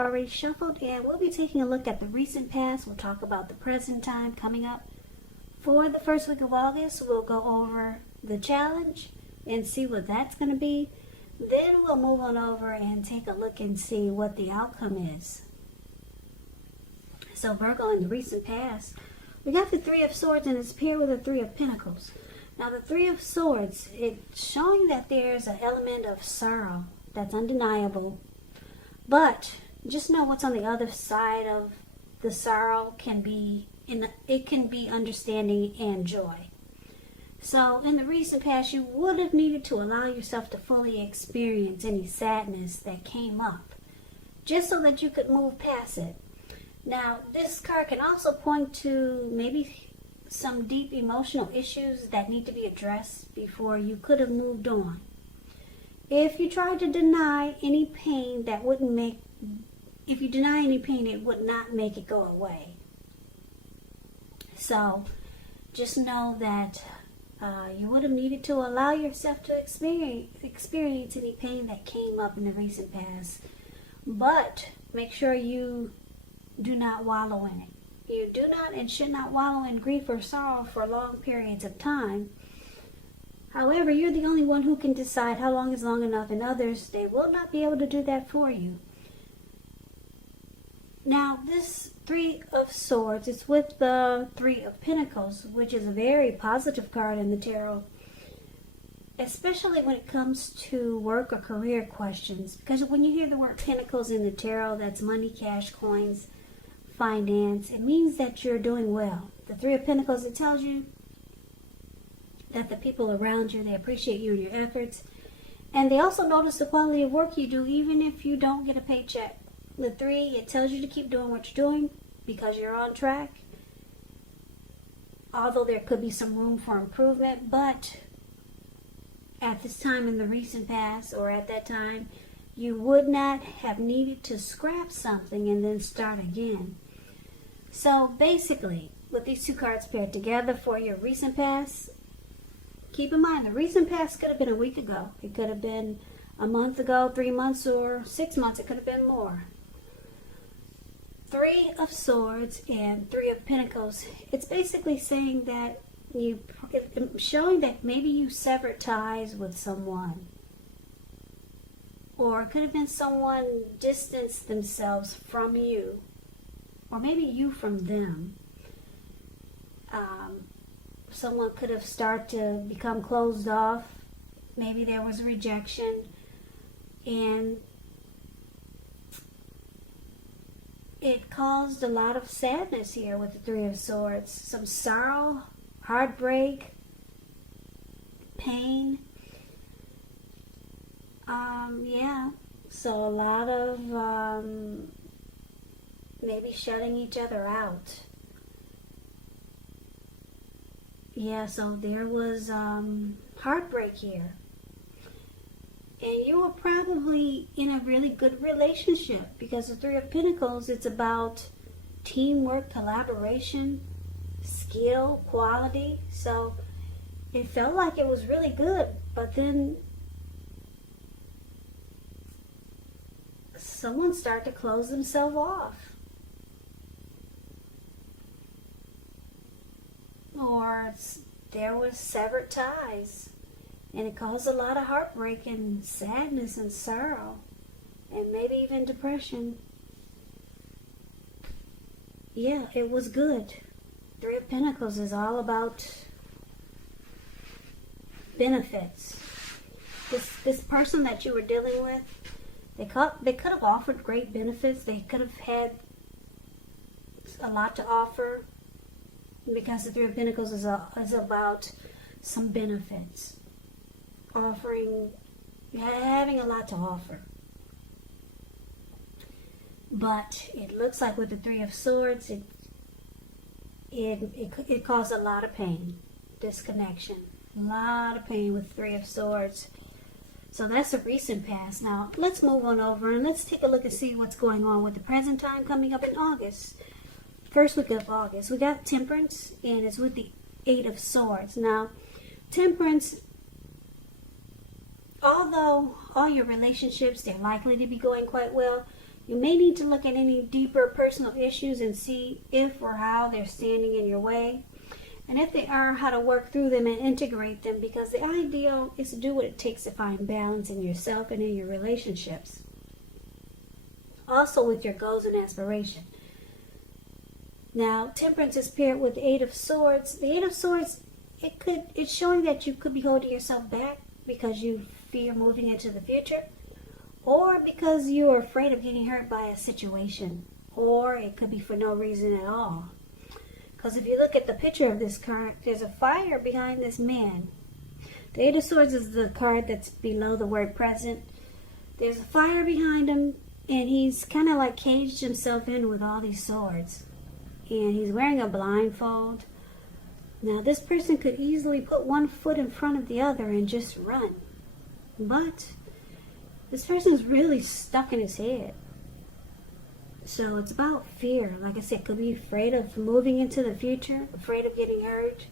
already shuffled, and we'll be taking a look at the recent past. We'll talk about the present time coming up. For the first week of August, we'll go over the challenge and see what that's going to be. Then we'll move on over and take a look and see what the outcome is. So Virgo, in the recent past, we got the Three of Swords and it's paired with the Three of Pentacles. Now the Three of Swords, it's showing that there's an element of sorrow that's undeniable. But just know what's on the other side of the sorrow can be understanding and joy. So in the recent past, you would have needed to allow yourself to fully experience any sadness that came up, just so that you could move past it. Now, this card can also point to maybe some deep emotional issues that need to be addressed before you could have moved on. If you tried to deny any pain, it would not make it go away. So, just know that you would have needed to allow yourself to experience any pain that came up in the recent past. But make sure you do not wallow in it. You do not and should not wallow in grief or sorrow for long periods of time. However, you're the only one who can decide how long is long enough, and others, they will not be able to do that for you. Now, this Three of Swords, it's with the Three of Pentacles, which is a very positive card in the tarot, especially when it comes to work or career questions. Because when you hear the word Pentacles in the tarot, that's money, cash, coins, finance. It means that you're doing well. The Three of Pentacles, it tells you that the people around you, they appreciate you and your efforts. And they also notice the quality of work you do, even if you don't get a paycheck. The Three, it tells you to keep doing what you're doing because you're on track. Although there could be some room for improvement, but at this time in the recent past, or at that time, you would not have needed to scrap something and then start again. So basically, with these two cards paired together for your recent past, keep in mind the recent past could have been a week ago. It could have been a month ago, 3 months, or 6 months. It could have been more. Three of Swords and Three of Pentacles. It's basically saying that showing that maybe you severed ties with someone. Or it could have been someone distanced themselves from you. Or maybe you from them. Someone could have started to become closed off. Maybe there was rejection. And it caused a lot of sadness here with the Three of Swords. Some sorrow, heartbreak, pain. So a lot of maybe shutting each other out. So there was heartbreak here. And you were probably in a really good relationship, because the Three of Pentacles, it's about teamwork, collaboration, skill, quality. So it felt like it was really good, but then someone started to close themselves off. Or there was severed ties. And it caused a lot of heartbreak and sadness and sorrow. And maybe even depression. It was good. Three of Pentacles is all about benefits. This person that you were dealing with, they could have offered great benefits. They could have had a lot to offer, because the Three of Pentacles is about some benefits. Having a lot to offer. But it looks like with the Three of Swords, it caused a lot of pain, disconnection, a lot of pain with Three of Swords. So that's the recent past. Now let's move on over and let's take a look and see what's going on with the present time coming up in August. First week of August, we got Temperance, and it's with the Eight of Swords. Now, Temperance, although all your relationships, they're likely to be going quite well, You may need to look at any deeper personal issues and see if or how they're standing in your way. And if they are, how to work through them and integrate them, because the ideal is to do what it takes to find balance in yourself and in your relationships. Also with your goals and aspiration. Now, Temperance is paired with the Eight of Swords. The Eight of Swords, it's showing that you could be holding yourself back because you fear moving into the future, or because you are afraid of getting hurt by a situation, or it could be for no reason at all. Because if you look at the picture of this card, there's a fire behind this man. The Eight of Swords is the card that's below the word present. There's a fire behind him, and he's kind of like caged himself in with all these swords. And he's wearing a blindfold. Now, this person could easily put one foot in front of the other and just run. But this person's really stuck in his head. So it's about fear. Like I said, could be afraid of moving into the future, afraid of getting hurt.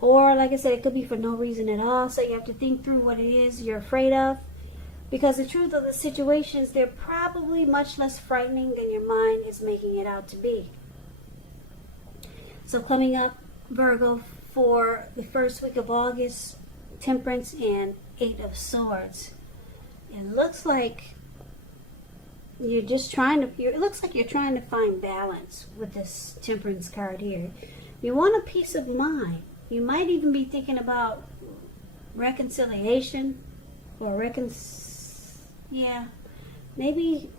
Or, like I said, it could be for no reason at all. So you have to think through what it is you're afraid of. Because the truth of the situations, they're probably much less frightening than your mind is making it out to be. So coming up, Virgo, for the first week of August, Temperance and Eight of Swords. It looks like you're just trying to, it looks like you're trying to find balance with this Temperance card here. You want a peace of mind. You might even be thinking about reconciliation or maybe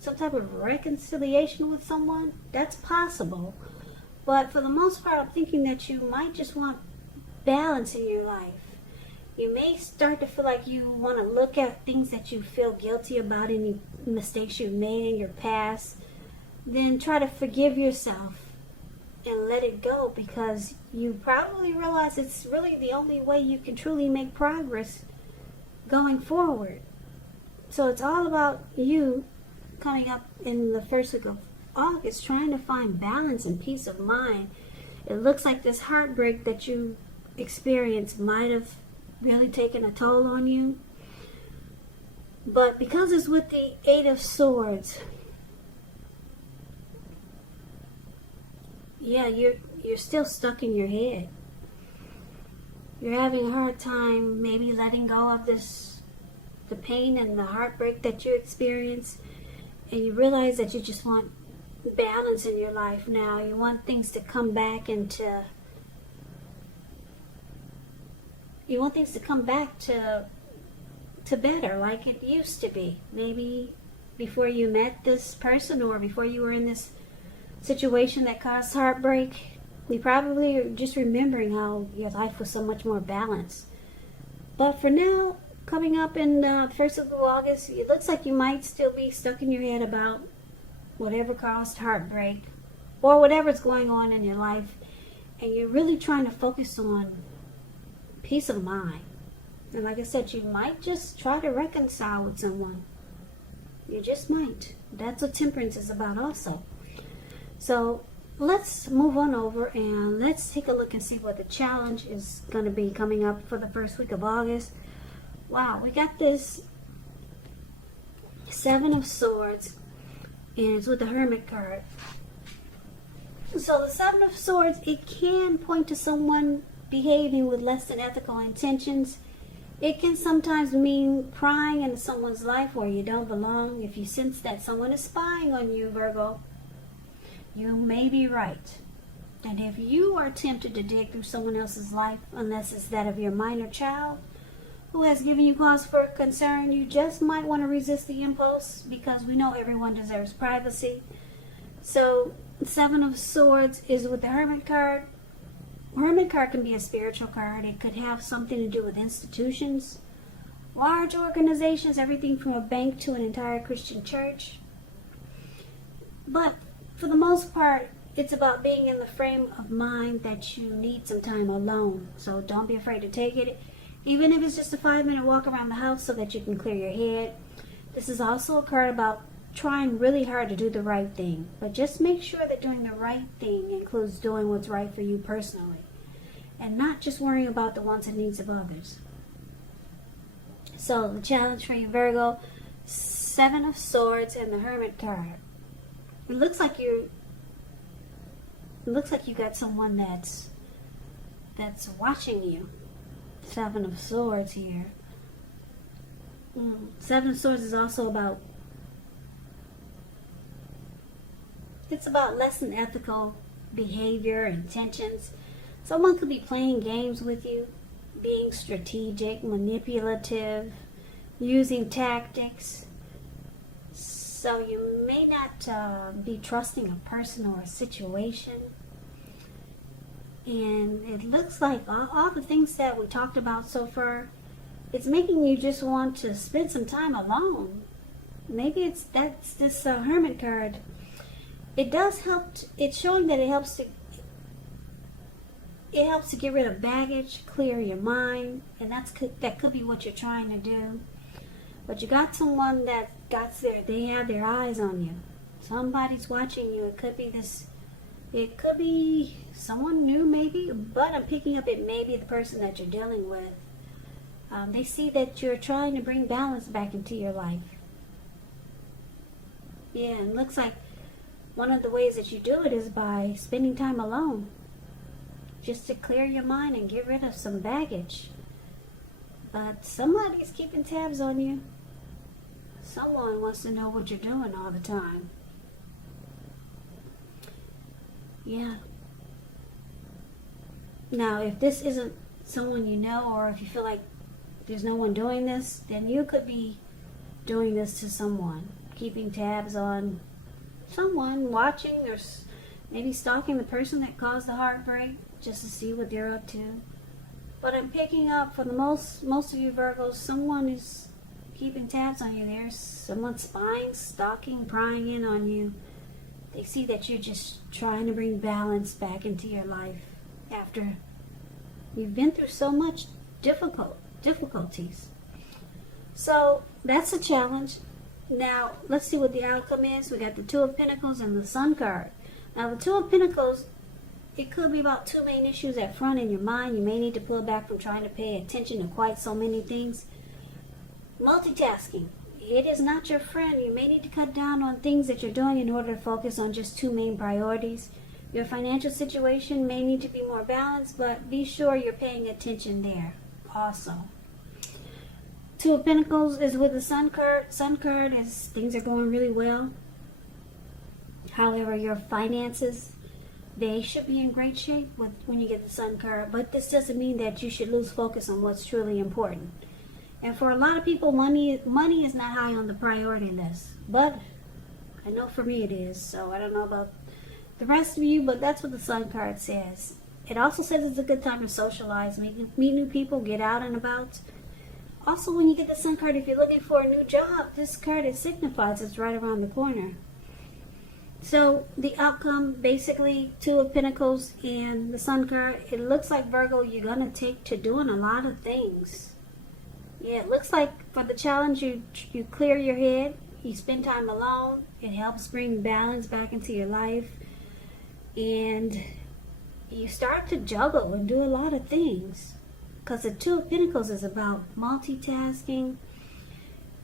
some type of reconciliation with someone. That's possible. But for the most part, I'm thinking that you might just want balance in your life. You may start to feel like you want to look at things that you feel guilty about, any mistakes you've made in your past. Then try to forgive yourself and let it go, because you probably realize it's really the only way you can truly make progress going forward. So it's all about you coming up in the first week of August, trying to find balance and peace of mind. It looks like this heartbreak that you experienced might have really taken a toll on you. But because it's with the Eight of Swords, yeah, you're still stuck in your head. You're having a hard time maybe letting go of the pain and the heartbreak that you experienced, and you realize that you just want balance in your life now. You want things to come back into, you want things to come back to better, like it used to be. Maybe before you met this person, or before you were in this situation that caused heartbreak. You probably are just remembering how your life was so much more balanced. But for now, coming up in the first of August, it looks like you might still be stuck in your head about whatever caused heartbreak, or whatever's going on in your life, and you're really trying to focus on peace of mind. And like I said, you might just try to reconcile with someone. You just might. That's what Temperance is about also. So let's move on over and let's take a look and see what the challenge is going to be coming up for the first week of August. Wow, we got this Seven of Swords, and it's with the Hermit card. So the Seven of Swords, it can point to someone behaving with less than ethical intentions. It can sometimes mean prying into someone's life where you don't belong. If you sense that someone is spying on you, Virgo, you may be right. And if you are tempted to dig through someone else's life, unless it's that of your minor child who has given you cause for concern, you just might want to resist the impulse, because we know everyone deserves privacy. So Seven of Swords is with the Hermit card. Hermit card can be a spiritual card. It could have something to do with institutions, large organizations, everything from a bank to an entire Christian church. But for the most part, it's about being in the frame of mind that you need some time alone. So don't be afraid to take it, even if it's just a 5-minute walk around the house so that you can clear your head. This is also a card about trying really hard to do the right thing. But just make sure that doing the right thing includes doing what's right for you personally, and not just worrying about the wants and needs of others. So the challenge for you, Virgo, Seven of Swords and the Hermit card. It looks like you got someone that's watching you. Seven of Swords here. Seven of Swords is also about, it's about less than ethical behavior, intentions. Someone could be playing games with you, being strategic, manipulative, using tactics. So you may not be trusting a person or a situation. And it looks like all the things that we talked about so far, it's making you just want to spend some time alone. Maybe that's this Hermit card. It does help. It's showing that it helps to get rid of baggage, clear your mind, and that could be what you're trying to do. But you got someone that they have their eyes on you. Somebody's watching you. It could be someone new maybe, but I'm picking up it may be the person that you're dealing with. They see that you're trying to bring balance back into your life. Yeah, and it looks like one of the ways that you do it is by spending time alone. Just to clear your mind and get rid of some baggage. But somebody's keeping tabs on you. Someone wants to know what you're doing all the time. Yeah. Now, if this isn't someone you know, or if you feel like there's no one doing this, then you could be doing this to someone. Keeping tabs on someone, watching, or maybe stalking the person that caused the heartbreak, just to see what they're up to. But I'm picking up for the most of you Virgos, someone is keeping tabs on you. There's someone spying, stalking, prying in on you. They see that you're just trying to bring balance back into your life after you've been through so much difficulties. So that's a challenge. Now let's see what the outcome is. We got the Two of Pentacles and the Sun card. Now the Two of Pentacles, it could be about two main issues at front in your mind. You may need to pull back from trying to pay attention to quite so many things. Multitasking. It is not your friend. You may need to cut down on things that you're doing in order to focus on just two main priorities. Your financial situation may need to be more balanced, but be sure you're paying attention there also. Two of Pentacles is with the Sun card. Sun card is things are going really well. However, your finances, they should be in great shape when you get the Sun card. But this doesn't mean that you should lose focus on what's truly important. And for a lot of people, money is not high on the priority list. But I know for me it is. So I don't know about the rest of you, but that's what the Sun card says. It also says it's a good time to socialize, meet new people, get out and about. Also, when you get the Sun card, if you're looking for a new job, this card, it signifies it's right around the corner. So the outcome, basically, Two of Pentacles and the Sun card, it looks like, Virgo, you're going to take to doing a lot of things. Yeah, it looks like for the challenge, you clear your head, you spend time alone, it helps bring balance back into your life, and you start to juggle and do a lot of things. Because the Two of Pentacles is about multitasking,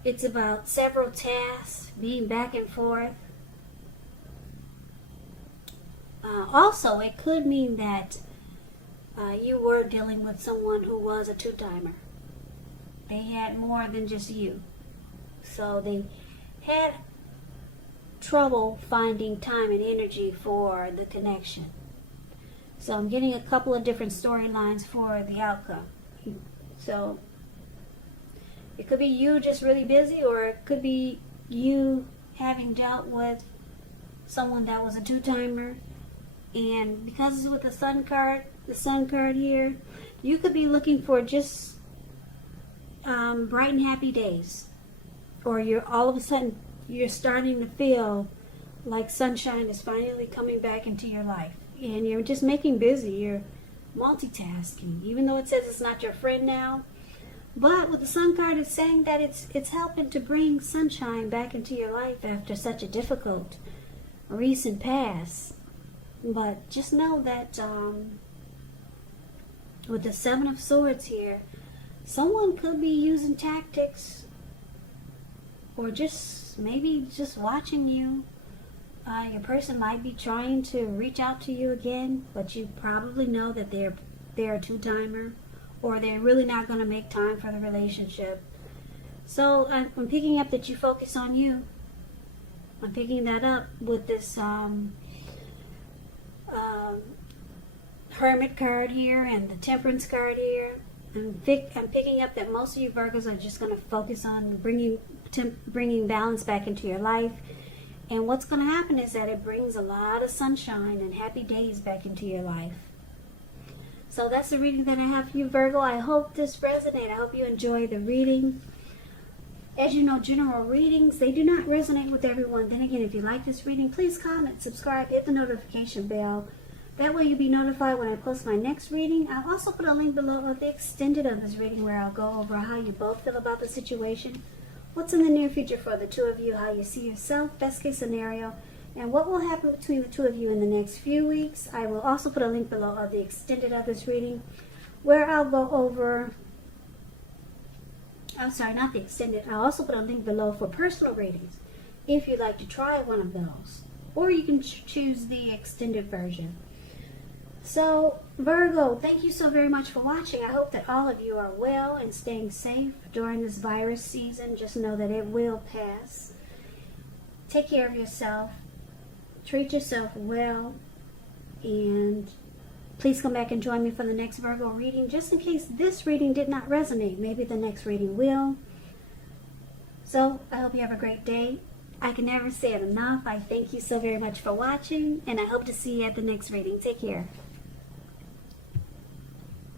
it's about several tasks, being back and forth. Also, it could mean that you were dealing with someone who was a two-timer. They had more than just you. So they had trouble finding time and energy for the connection. So I'm getting a couple of different storylines for the outcome. So it could be you just really busy, or it could be you having dealt with someone that was a two-timer. And because it's with the Sun card here, you could be looking for just bright and happy days, or you're all of a sudden you're starting to feel like sunshine is finally coming back into your life, and you're just making busy, you're multitasking, even though it says it's not your friend now. But with the Sun card, it's saying that it's helping to bring sunshine back into your life after such a difficult recent past. But just know that with the Seven of Swords here, someone could be using tactics, or just maybe just watching you. Your person might be trying to reach out to you again, but you probably know that they're a two-timer, or they're really not going to make time for the relationship. So I'm picking up that you focus on you. I'm picking that up with this Hermit card here and the Temperance card here. I'm picking up that most of you Virgos are just going to focus on bringing balance back into your life. And what's going to happen is that it brings a lot of sunshine and happy days back into your life. So that's the reading that I have for you, Virgo. I hope this resonates. I hope you enjoy the reading. As you know, general readings, they do not resonate with everyone. Then again, if you like this reading, please comment, subscribe, hit the notification bell. That way you'll be notified when I post my next reading. I'll also put a link below of the extended of this reading where I'll go over how you both feel about the situation, what's in the near future for the two of you, how you see yourself, best case scenario, and what will happen between the two of you in the next few weeks. I will also put a link below of the extended of this reading where I'll go over, I'm sorry, not the extended. I'll also put a link below for personal readings if you'd like to try one of those. Or you can choose the extended version. So, Virgo, thank you so very much for watching. I hope that all of you are well and staying safe during this virus season. Just know that it will pass. Take care of yourself. Treat yourself well. And please come back and join me for the next Virgo reading. Just in case this reading did not resonate, maybe the next reading will. So, I hope you have a great day. I can never say it enough. I thank you so very much for watching. And I hope to see you at the next reading. Take care.